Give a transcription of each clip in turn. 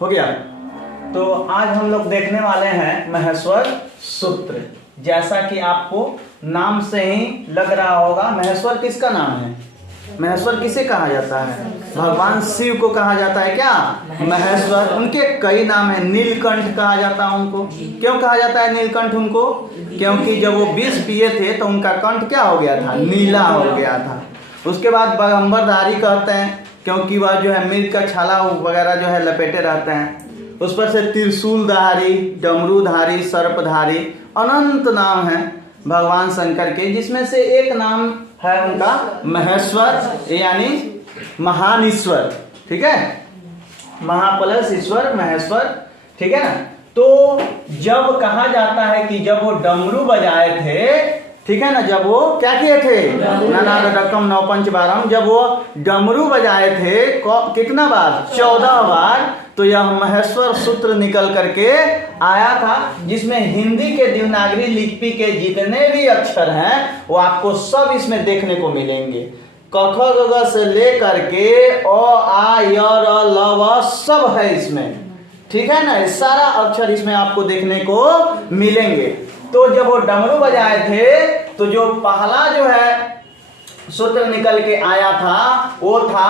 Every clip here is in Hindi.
हो गया। तो आज हम लोग देखने वाले हैं महेश्वर सूत्र। जैसा कि आपको नाम से ही लग रहा होगा, महेश्वर किसका नाम है? महेश्वर किसे कहा जाता है? भगवान शिव को कहा जाता है क्या महेश्वर। उनके कई नाम है। नीलकंठ कहा जाता है उनको। क्यों कहा जाता है नीलकंठ उनको? क्योंकि जब वो विष पिए थे तो उनका कंठ क्या हो गया था? नीला हो गया था। उसके बाद बगंबरधारी कहते हैं क्योंकि वह जो है मिर्ग का छाला वगैरह जो है लपेटे रहते हैं। उस पर से त्रिशूलधारी, डमरूधारी, सर्पधारी, अनंत नाम है भगवान शंकर के, जिसमें से एक नाम है उनका महेश्वर यानी महान ईश्वर। ठीक है, महाप्लस ईश्वर महेश्वर। ठीक है ना। तो जब कहा जाता है कि जब वो डमरू बजाए थे, ठीक है ना, जब वो क्या किए थे? नानाद रकम नौ पंच बारम, जब वो डमरू बजाए थे कितना बार? 14 बार। तो यह महेश्वर सूत्र निकल करके आया था, जिसमें हिंदी के देवनागरी लिपि के जितने भी अक्षर हैं वो आपको सब इसमें देखने को मिलेंगे। क ख ग घ से लेकर के अ आ य र ल व सब है इसमें। ठीक है ना, सारा अक्षर इसमें आपको देखने को मिलेंगे। तो जब वो डमरू बजाए थे तो जो पहला जो है सूत्र निकल के आया था वो था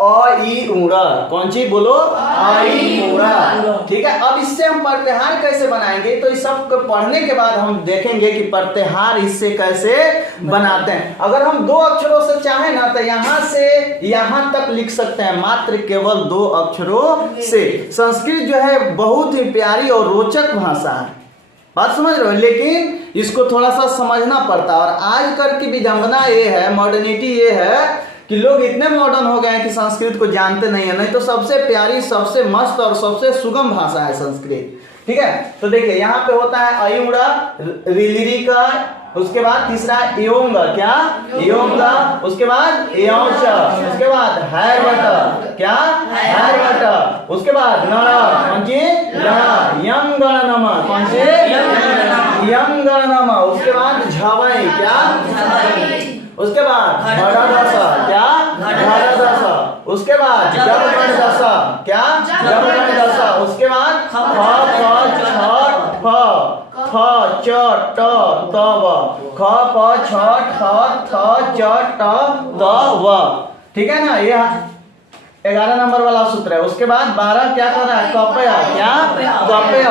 अ ई उ र। कौन सी बोलो? अ ई उ र। ठीक है। अब इससे हम प्रत्याहार कैसे बनाएंगे? तो इस सब को पढ़ने के बाद हम देखेंगे कि प्रत्याहार इससे कैसे बनाते हैं। अगर हम 2 अक्षरों से चाहे ना तो यहाँ से यहाँ तक लिख सकते हैं, मात्र केवल 2 अक्षरों से। संस्कृत जो है बहुत ही प्यारी और रोचक भाषा है, बात समझ रहे हो, लेकिन इसको थोड़ा सा समझना पड़ता है। और आजकल की विडंबना ये है, मॉडर्निटी ये है कि लोग इतने मॉडर्न हो गए हैं कि संस्कृत को जानते नहीं है। नहीं तो सबसे प्यारी, सबसे मस्त और सबसे सुगम भाषा है संस्कृत। ठीक है। तो देखिए यहाँ पे होता है अयुड़ा रिलिरी का, उसके बाद तीसरा योंग, क्या योंग, उसके बाद योंच, उसके बाद हैरवट, क्या हैरवट, उसके बाद नड़ा, कौन सी नड़ा, यंगणनम, कौन सी यंगणनम, उसके बाद झवई, क्या उसके बाद घड़दसा, क्या घड़दसा, उसके बाद जबगणदसा, क्या जबगणदसा, उसके बाद फ फ च ट त व, ख प छ ठ थ च ट त व। ठीक है ना, ये 11 नंबर वाला सूत्र है। उसके बाद 12 क्या कर रहा है? कपय, क्या कपय,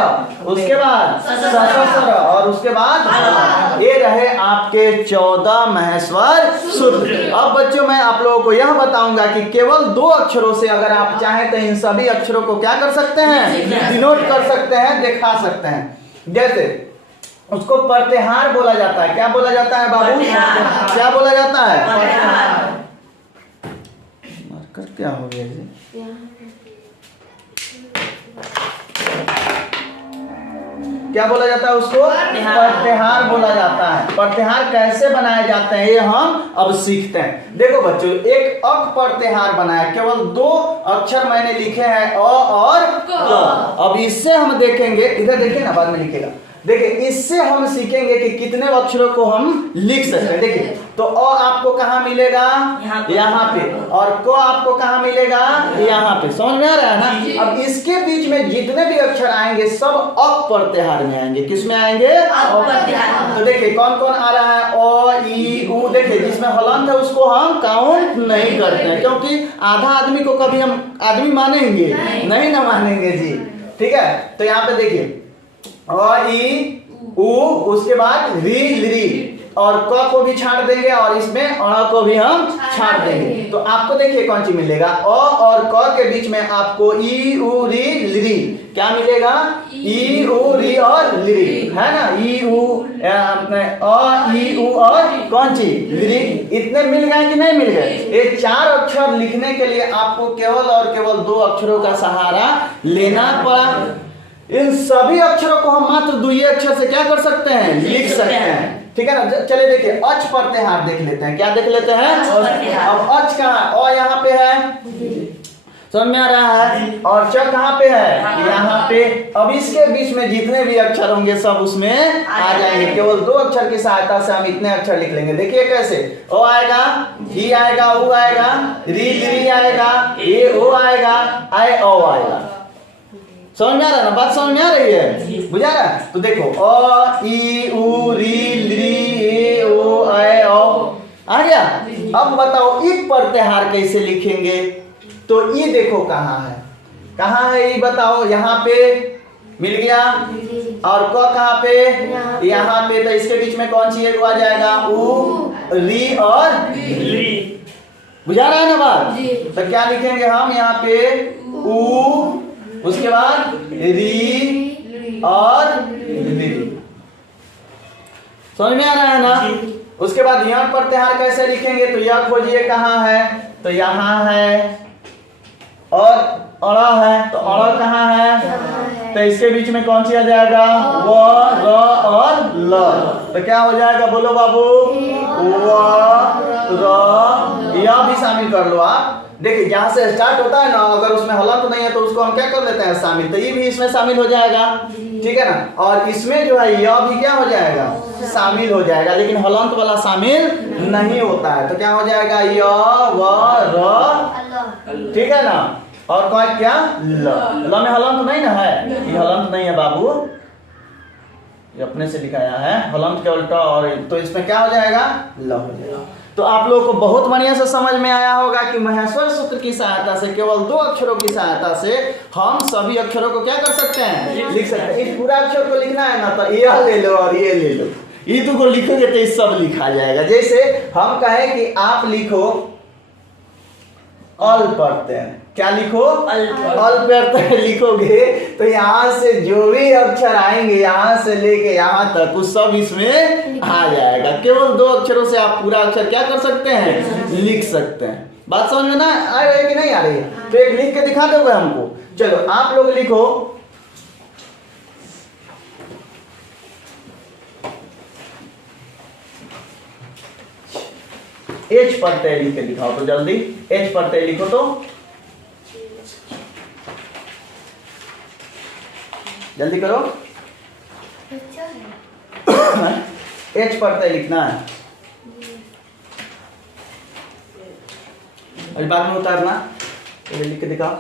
उसके बाद सहस्र, और उसके बाद ये रहे आपके 14 महेश्वर सूत्र। अब बच्चों मैं आप लोगों को यह बताऊंगा कि केवल 2 अक्षरों से अगर आप चाहें तो इन सभी अक्षरों को क्या कर सकते हैं? डिनोट कर सकते हैं, दिखा सकते हैं। जैसे उसको प्रत्याहार बोला जाता है। क्या बोला जाता है बाबू? क्या बोला जाता है? मार्कर क्या हो गया जी? क्या बोला जाता है उसको? प्रत्याहार बोला जाता है। प्रत्याहार कैसे बनाए जाते हैं ये हम अब सीखते हैं। देखो बच्चों, एक अक प्रत्याहार बनाया, केवल 2 अक्षर मैंने लिखे हैं अ और क। अब इससे हम देखेंगे, इधर देखिए ना, बाद में लिखेगा। देखिए इससे हम सीखेंगे कि कितने अक्षरों को हम लिख सकते हैं। देखिए तो अ आपको कहाँ मिलेगा? यहाँ पे। और क आपको कहाँ मिलेगा? यहाँ पे। समझ में आ रहा है ना? अब इसके बीच में जितने भी अक्षर आएंगे सब अक प्रत्याहार में आएंगे। किस में आएंगे? तो देखिए कौन कौन आ रहा है? अ ई उ। देखिए जिसमें हलंत है उसको हम काउंट नहीं करते हैं, क्योंकि आधा आदमी को कभी हम आदमी मानेंगे नहीं ना मानेंगे जी। ठीक है। तो यहाँ पे देखिए अ ई उ, उसके बाद री लिरी, और क को भी छाड़ देंगे और इसमें अ को भी हम छाड़ देंगे। तो आपको देखिए कौन सी मिलेगा? अ और क के बीच में आपको ई उ री लिरी क्या मिलेगा? ई उ री और लिरी, है ना? ई उ अ ई उ और कौन सी लिरी। इतने मिल गए कि नहीं मिल गए? ये 4 अक्षर लिखने के लिए आपको केवल और केवल 2 अक्षरों का सहारा लेना पड़ा। इन सभी अक्षरों को हम मात्र 2 अक्षर से क्या कर सकते हैं? लिख सकते हैं। ठीक है ना। चलिए देखिए अच प्रत्याहार देख लेते हैं। क्या देख लेते हैं? अब अच कहाँ? अ यहाँ पे है, समझ में आ रहा है, और च कहाँ पे है? यहाँ पे। अब इसके बीच में जितने भी अक्षर होंगे सब उसमें आ जाएंगे। केवल 2 अक्षर की सहायता से हम इतने अक्षर लिख लेंगे। देखिए कैसे? ओ आएगा, ई आएगा, उ आएगा, री ली आएगा, ए ओ आएगा, आए ओ आएगा। समझ में आ रहा है ना, बात समझ में आ रही है, बुझा रहा है? तो देखो अ ई उ री ली ए ओ ऐ औ आ गया। अब बताओ ई प्रत्याहार कैसे लिखेंगे? तो ई देखो कहाँ है ई बताओ, यहाँ पे मिल गया, और क कहाँ पे, यहाँ पे, तो इसके बीच में कौन सी एक आ जाएगा, उ री और ली, बुझा रहा है ना बात? तो क्या लिखेंगे हम यहाँ पे, उ, उसके बाद री और ली, समझ में आ रहा है ना? उसके बाद यह प्रत्याहार कैसे लिखेंगे? तो यह खोजिए कहाँ है, तो यहाँ है, और अड़ा है, तो अड़ा कहाँ है, तो इसके बीच में कौन सी आ जाएगा, व र और ल, तो क्या हो जाएगा, बोलो बाबू, व र, यह भी शामिल कर लो आप। देखिए जहाँ से स्टार्ट होता है ना, अगर उसमें हलंत नहीं है तो उसको हम क्या कर लेते हैं, शामिल, तो ये भी इसमें शामिल हो जाएगा, ठीक है ना? और इसमें जो है यह भी क्या हो जाएगा, शामिल हो जाएगा, लेकिन हलंत वाला शामिल नहीं होता है, तो क्या हो जाएगा, य व र, ठीक है ना? और क्या ल में हलंत नहीं ना है, ये हलंत नहीं है बाबू, ये अपने से लिखाया है, हलंत के उल्टा, और तो इसमें क्या हो जाएगा, ल हो जाएगा। तो आप लोगों को बहुत बढ़िया से समझ में आया होगा कि महेश्वर सूत्र की सहायता से, केवल 2 अक्षरों की सहायता से हम सभी अक्षरों को क्या कर सकते हैं, लिख सकते हैं। इस पूरा अक्षर को लिखना है ना, तो यह ले लो और ये ले लो, ये तो को लिखोगे तो ये सब लिखा जाएगा। जैसे हम कहें कि आप लिखो अल प्रत्यय, क्या लिखो, अल प्रत्यय लिखोगे तो यहाँ से जो भी अक्षर आएंगे, यहाँ से लेके यहाँ तक, उस सब इसमें आ जाएगा। केवल 2 अक्षरों से आप पूरा अक्षर क्या कर सकते हैं, लिख सकते हैं। बात समझ में ना आ रही है कि नहीं आ रही है? तो एक लिख के दिखा दोगे हमको? चलो आप लोग लिखो, एच प्रत्यय लिख के दिखाओ तो जल्दी, एच प्रत्यय लिखो तो जल्दी करो। एच प्रत्यय लिखना है, अभी बाद में उतारना, तो लिख के दिखाओ।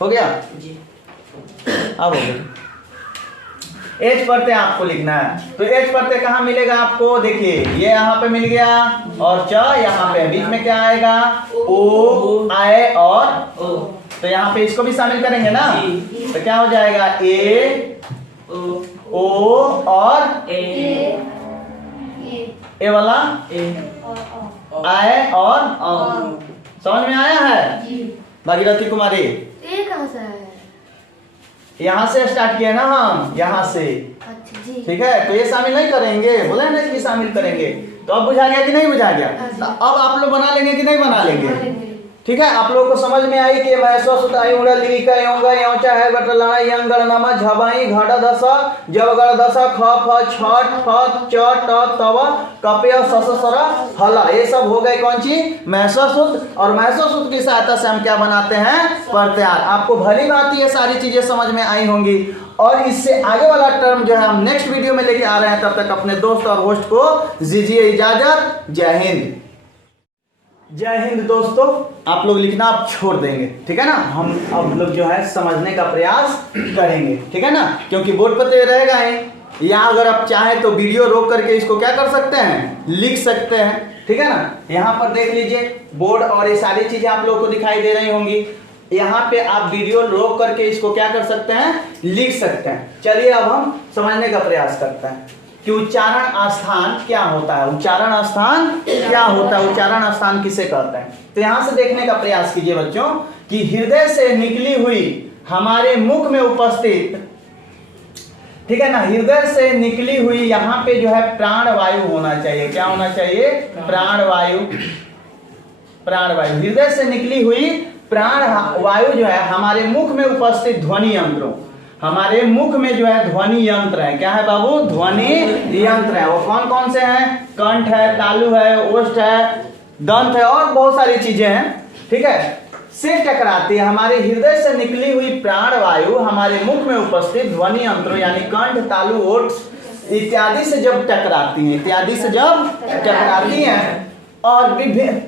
हो गया जी, अब हो गया। एच प्रत्यय आपको लिखना है, तो एच प्रत्यय कहाँ मिलेगा आपको, देखिए ये यहाँ पे मिल गया, और च यहाँ पे, बीच में क्या आएगा, ओ आए और ओ, तो यहाँ पे इसको भी शामिल करेंगे ना, तो क्या हो जाएगा, ए ओ और ए वाला आए और, समझ में आया है भागीरथी कुमारी? ये कहाँ से है? यहाँ से स्टार्ट किया ना हम, यहाँ से, ठीक है? तो ये शामिल नहीं करेंगे, बोले ना कि शामिल करेंगे, तो अब बुझा गया कि नहीं बुझा गया? अब आप लोग बना लेंगे कि नहीं बना लेंगे? ठीक है, आप लोगों को समझ में आई कि महेश्वर सूत्र आयुंगा लिखा योंगा योचा है गटलाना यंगण नमा झबाई घड़ा दशा जवगड़ दशा ख फ छ ठ च ट तव कपय सस सर हला, ये सब हो गए कौन सी, महेश्वर सूत्र। और महेश्वर सूत्र की सहायता से हम क्या बनाते हैं, प्रत्याहार। आपको भली भांति ये सारी चीजें समझ में आई होंगी, और इससे आगे वाला टर्म जो है हम नेक्स्ट वीडियो में लेके आ रहे हैं। तब तक अपने दोस्त और होस्ट को दीजिए इजाजत। जय हिंद। जय हिंद दोस्तों, आप लोग लिखना आप छोड़ देंगे, ठीक है ना? हम अब लोग जो है समझने का प्रयास करेंगे, ठीक है ना? क्योंकि बोर्ड पर तो रहेगा ही, या अगर आप चाहें तो वीडियो रोक करके इसको क्या कर सकते हैं, लिख सकते हैं, ठीक है ना? यहाँ पर देख लीजिए बोर्ड, और ये सारी चीजें आप लोगों को दिखाई दे रही होंगी। यहाँ पे आप वीडियो रोक करके इसको क्या कर सकते हैं, लिख सकते हैं। चलिए अब हम समझने का प्रयास करते हैं कि उच्चारण स्थान क्या होता है, उच्चारण स्थान क्या होता है, उच्चारण स्थान किसे कहते हैं। तो यहां से देखने का प्रयास कीजिए बच्चों कि हृदय से निकली हुई हमारे मुख में उपस्थित, ठीक है ना, हृदय से निकली हुई यहाँ पे जो है प्राण वायु होना चाहिए। क्या होना चाहिए, प्राण वायु। प्राण वायु, हृदय से निकली हुई प्राण वायु जो है हमारे मुख में उपस्थित ध्वनि यंत्रों, हमारे मुख में जो है ध्वनि यंत्र है। क्या है बाबू, ध्वनि यंत्र है। वो कौन कौन से हैं, कंठ है, तालु है, ओष्ठ है, दंत है, और बहुत सारी चीजें हैं, ठीक है, से टकराती है। हमारे हृदय से निकली हुई प्राण वायु हमारे मुख में उपस्थित ध्वनि यंत्रों यानी कंठ, तालु, ओष्ठ इत्यादि से जब टकराती हैं, इत्यादि से जब टकराती हैं और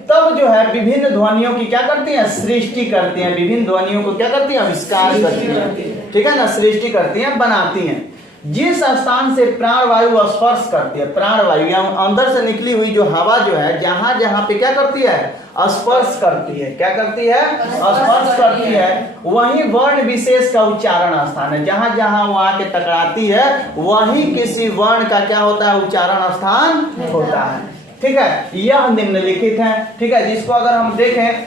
तब जो है विभिन्न ध्वनियों की क्या करती हैं, सृष्टि करती हैं, विभिन्न ध्वनियों को क्या करती हैं, आविष्कार करती हैं, ठीक है ना, सृष्टि करती हैं, बनाती हैं। जिस स्थान से प्राणवायु स्पर्श करती है, प्राणवायु या अंदर से निकली हुई जो हवा जो है, जहां जहां पे क्या करती है, स्पर्श करती है, क्या करती है, स्पर्श करती है, वही वर्ण विशेष का उच्चारण स्थान है। जहां जहां वो आके टकराती है वही किसी वर्ण का क्या होता है, उच्चारण स्थान होता है, ठीक है। यह निम्नलिखित है, ठीक है, जिसको अगर हम देखें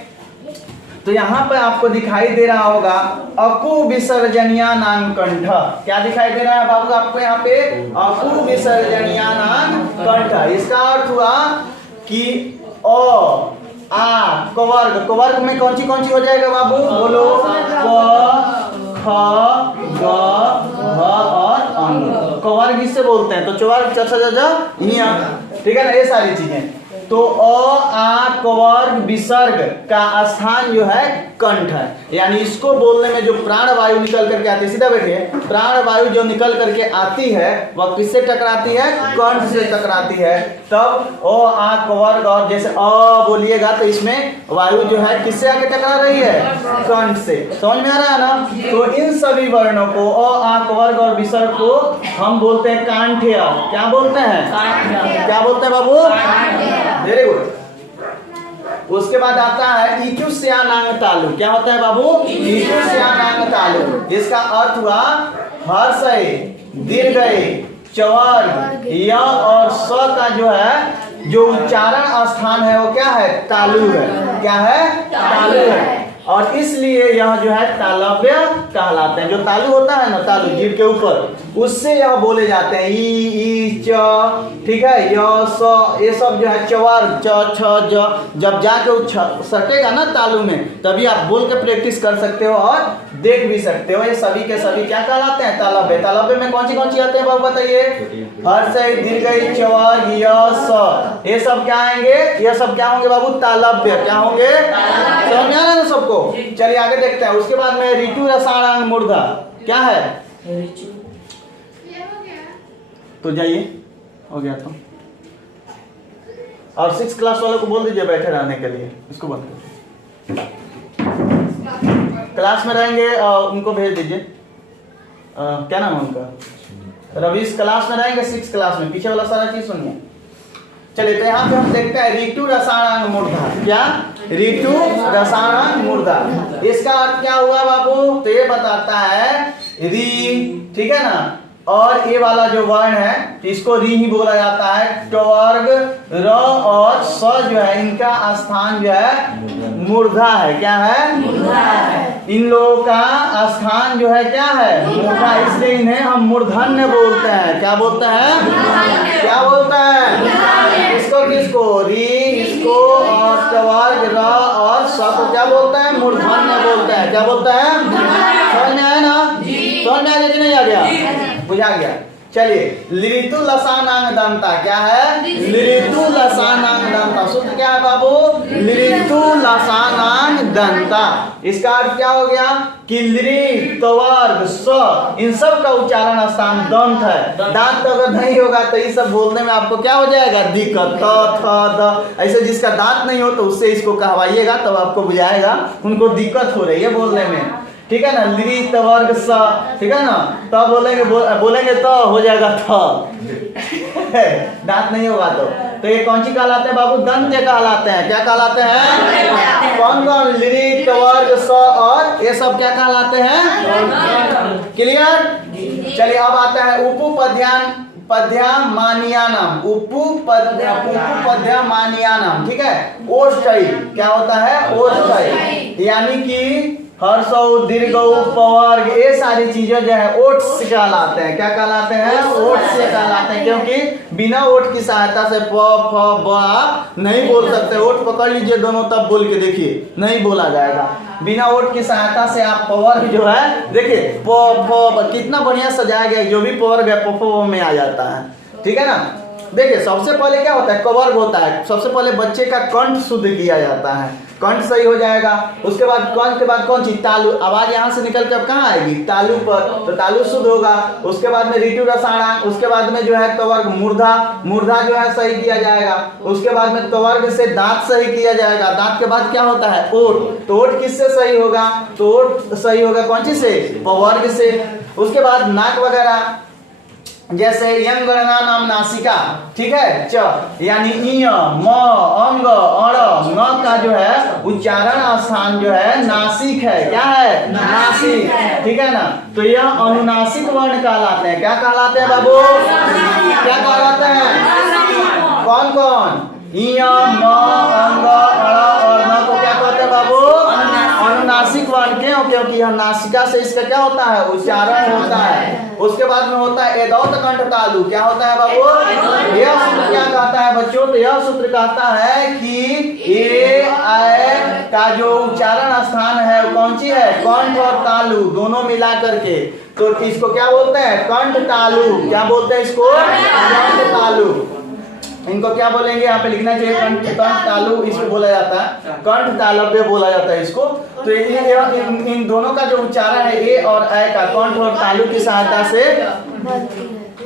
तो यहाँ पे आपको दिखाई दे रहा होगा अकु विसर्जनिया नाम कंठ। क्या दिखाई दे रहा है बाबू आपको यहाँ पे, अकु विसर्जनिया नाम कंठ। इसका अर्थ हुआ कि अ आ कवर्ग, कवर्ग में कौन सी हो जाएगा बाबू, बोलो, क ख ग घ और अंग, कवर्ग इससे बोलते हैं। तो चवर्ग च छ ज ज, ठीक है ना, ये सारी चीजें। तो अ आ कवर्ग विसर्ग का स्थान जो है कंठ है, यानी इसको बोलने में जो प्राण वायु निकल करके आती है, सीधा बैठिए, प्राण वायु जो निकल करके आती है वह किससे टकराती है, कंठ से टकराती है। तब अ आ कवर्ग, और जैसे अ बोलिएगा तो इसमें वायु जो है किससे आके टकरा रही है, कंठ से। समझ में आ रहा है ना। तो इन सभी वर्णों को अ आ कवर्ग और विसर्ग को हम बोलते हैं कांठ्य। क्या बोलते हैं, क्या बोलते हैं बाबू, वेरी गुड। उसके बाद आता है इचुस्यानांग तालु। क्या होता है बाबू, इचुस्यानांग तालु। इसका अर्थ हुआ हर्षय, दीर्घय, चवर्ग, य और स का जो है जो उच्चारण स्थान है वो क्या है, तालु है। क्या है, तालु है। और इसलिए यह जो है तालव्य कहलाते हैं। जो तालु होता है ना, तालु जीभ के ऊपर, उससे यह बोले जाते हैं ई च, ठीक है, य स, ये सब जो है चवर्ग च छ ज, जब जाके सटेगा ना तालु में तभी आप बोल के प्रैक्टिस कर सकते हो और देख भी सकते हो। ये सभी के सभी क्या कहलाते हैं, तालव्य। तालव्य में कौन सी आते हैं बाबू बताइए, हर्षय, दीर्घय, चवर्ग, य स, ये सब क्या आएंगे, ये सब क्या होंगे बाबू, तालव्य। क्या होंगे, समझ में आ रहा है ना सबको। चलिए आगे देखते हैं। उसके बाद में ऋतु रसायन मूर्धा क्या है, तो जाइए, हो गया तो। और 6 क्लास वालों को बोल दीजिए बैठे रहने के लिए, इसको बंद कर, क्लास में रहेंगे उनको भेज दीजिए। क्या नाम है उनका, रवीश क्लास में रहेंगे, 6 क्लास में, पीछे वाला सारा चीज सुनिए। चलिए तो यहाँ पे हम देखते हैं ऋतु रसायन मूर्धा। क्या, ऋतु रसायन मूर्धा। इसका अर्थ क्या हुआ बाबू, तो ये बताता है री, ठीक है ना, और ये वाला जो वर्ण है इसको री ही बोला जाता है। टवर्ग, र और स जो है इनका स्थान जो है मूर्धा है। क्या है, मूर्धा है। इन लोगों का स्थान जो है क्या है, मूर्धा, इसलिए इन्हें हम मूर्धन्य बोलते हैं। क्या बोलते हैं, क्या बोलते हैं, इसको किसको, री, इसको और टवर्ग, र और स को क्या बोलते हैं, मूर्धन्य बोलते हैं। क्या बोलते हैं, समझ में आया ना, समझ में आ गया कि नहीं आ गया, बुझा गया। चलिए लिरितु लसानांग दंता। क्या है, लिरितु लसानांग दंता। सूत्र क्या है बाबू, लिरितु लसानांग दंता। इसका अर्थ क्या हो गया कि लिरि, तवर्ग, स, इन सब का उच्चारण स्थान दंत है। दांत अगर नहीं होगा तो ये सब बोलने में आपको क्या हो जाएगा, दिक्कत, त थ द। ऐसे जिसका दांत नहीं हो तो उससे इसको कहवाइएगा तब आपको बुझाएगा, उनको दिक्कत हो रही है बोलने में, ठीक है ना। लिरि, तवर्ग, स, ठीक है ना, तब बोलेंगे तो हो जाएगा थ, दांत नहीं होगा तो ये कौन सी कहलाते हैं बाबू, दंत कहलाते हैं। क्या कहलाते हैं, कौन कौन, लिरि, तवर्ग, स और ये सब क्या कहलाते हैं, क्लियर। चलिए अब आता है उपपद्यान पद्यमानियानाम, उपपद्यमानियानाम, ठीक है। ओष्ठई क्या होता है, ओष्ठई, यानी कि हर्षौ, दीर्घौ, पवर्ग, ये सारी चीजें जो है ओठ से कहलाते हैं। क्या कहलाते हैं, ओठ से कहलाते हैं, क्योंकि बिना ओठ की सहायता से प फ ब आप नहीं बोल सकते। ओठ पकड़ लीजिए दोनों तब बोल के देखिए, नहीं बोला जाएगा। बिना ओठ की सहायता से आप पवर्ग जो है देखिए प फ कितना बढ़िया सजाया गया, जो भी पवर्ग है प फ में आ जाता है, ठीक है ना। देखिए सबसे पहले क्या होता है, कवर्ग होता है। सबसे पहले बच्चे का कंठ शुद्ध किया जाता है, कंठ सही हो जाएगा। उसके बाद कंठ के बाद कौन चीज, तालु, आवाज यहाँ से निकल कर कहाँ आएगी, तालु पर, तो तालु शुद्ध होगा। उसके बाद में ऋतु रसायन, उसके बाद में जो है कवर्ग मूर्धा, मूर्धा जो है सही किया जाएगा। उसके बाद में कवर्ग से दांत सही किया जाएगा। दांत के बाद क्या होता है, ओठ, तो ओठ किससे सही होगा, तो ओठ सही होगा कौन चीज से, पवर्ग से। उसके बाद नाक वगैरह, जैसे यंग गणना नाम नासिका, ठीक है, च यानी इ म अंग अण न का जो है उच्चारण स्थान जो है नासिक है, क्या है, नासिक, ठीक है ना। तो यह अनुनासिक वर्ण कहलाते हैं। क्या कहलाते हैं बाबू, क्या कहलाते हैं, कौन कौन, इ म अंग अण और न को क्या कहते हैं बाबू, अनुनासिक वर्ण। क्यों, क्योंकि यह नासिका से इसका क्या होता है, उच्चारण होता है। उसके बाद में होता है एदौत कंठ तालु, क्या होता है बाबू, यह सूत्र क्या कहता है बच्चों, तो यह सूत्र कहता है कि ए ऐ का जो उच्चारण स्थान है वो कौन सी है, कंठ और तालु दोनों मिला करके, तो इसको क्या बोलते हैं, कंठ तालु। क्या बोलते हैं इसको, कंठ तालु। इनको क्या बोलेंगे, यहाँ पे लिखना चाहिए कंठ तालु, इसको बोला जाता है, कंठ तालव्य बोला जाता है इसको। तो इन दोनों का जो उच्चारण है ए और ऐ का, कंठ और तालु की सहायता से,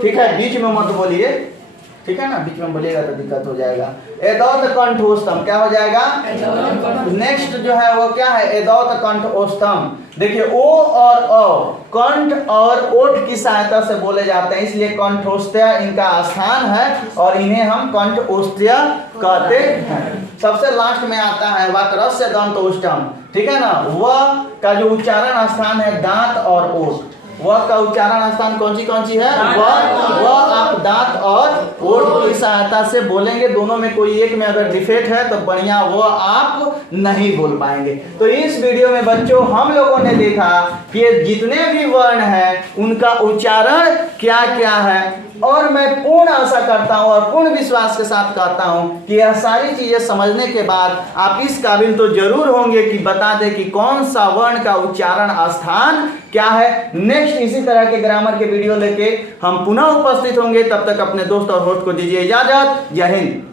ठीक है, बीच में मत बोलिए, ठीक है ना, बीच में बोलिएगा तो दिक्कत हो जाएगा। एदौत कंठोस्तम क्या हो जाएगा, नेक्स्ट जो है वो क्या है, एदौत कंठोस्तम। देखिए ओ और अ कंठ और ओठ की सहायता से बोले जाते हैं, इसलिए कंठोस्त्य इनका स्थान है और इन्हें हम कंठोस्त्य कहते हैं। सबसे लास्ट में आता है वाक्रस्य दंतोष्टम, ठीक है ना, वह का जो उच्चारण स्थान है दांत और ओठ। वह का उच्चारण स्थान कौन सी है, वह आप दांत और ओठ की सहायता से बोलेंगे। दोनों में कोई एक में अगर डिफेक्ट है तो बढ़िया वो आप नहीं बोल पाएंगे। तो इस वीडियो में बच्चों हम लोगों ने देखा कि जितने भी वर्ण हैं उनका उच्चारण क्या क्या है, और मैं पूर्ण आशा करता हूं और पूर्ण विश्वास के साथ कहता हूं कि यह सारी चीजें समझने के बाद आप इस काबिल तो जरूर होंगे कि बता दें कि कौन सा वर्ण का उच्चारण स्थान क्या है। नेक्स्ट इसी तरह के ग्रामर के वीडियो लेके हम पुनः उपस्थित होंगे, तब तक अपने दोस्त और होस्ट को दीजिए इजाजत। जय हिंद।